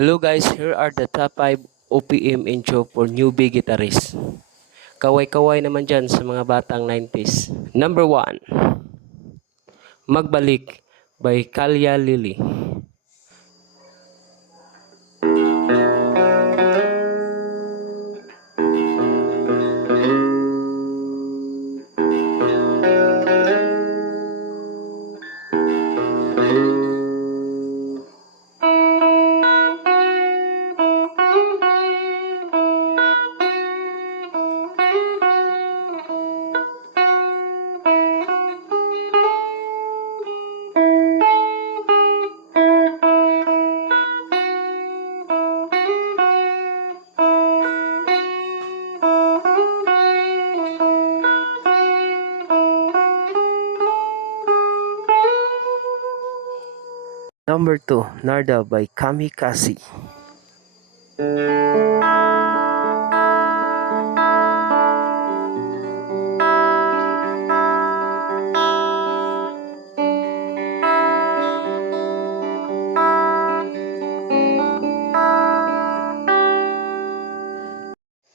Hello guys, here are the top 5 OPM intro for newbie guitarist. Kaway-kaway naman dyan sa mga batang 90s. Number 1, Magbalik by Kalya Lily. Number 2, Narda by Kamikaze.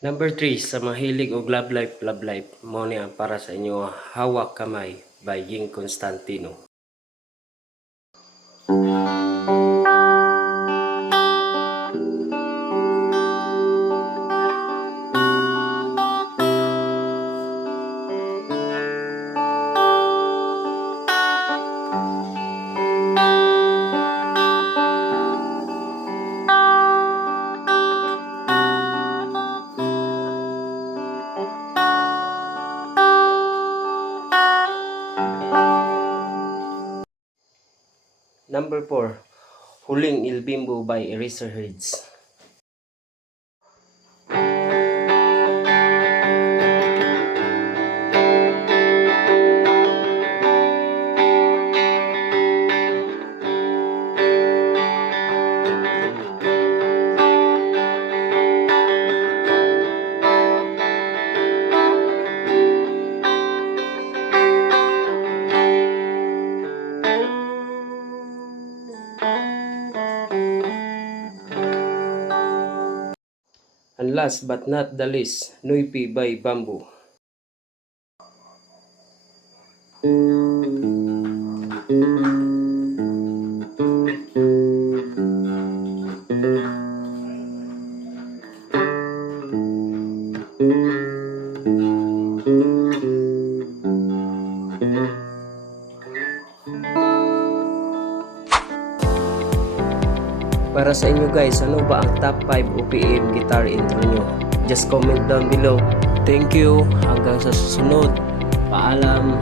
Number 3, sa mahilig og love life, mo niya para sa inyo, Hawak Kamay by Ying Constantino. Number 4, Huling Il Bimbo by Eraserheads. And last but not the least, Nuipi by Bamboo. Para sa inyo guys, ano ba ang top 5 OPM guitar intro nyo? Just comment down below. Thank you. Hanggang sa susunod. Paalam.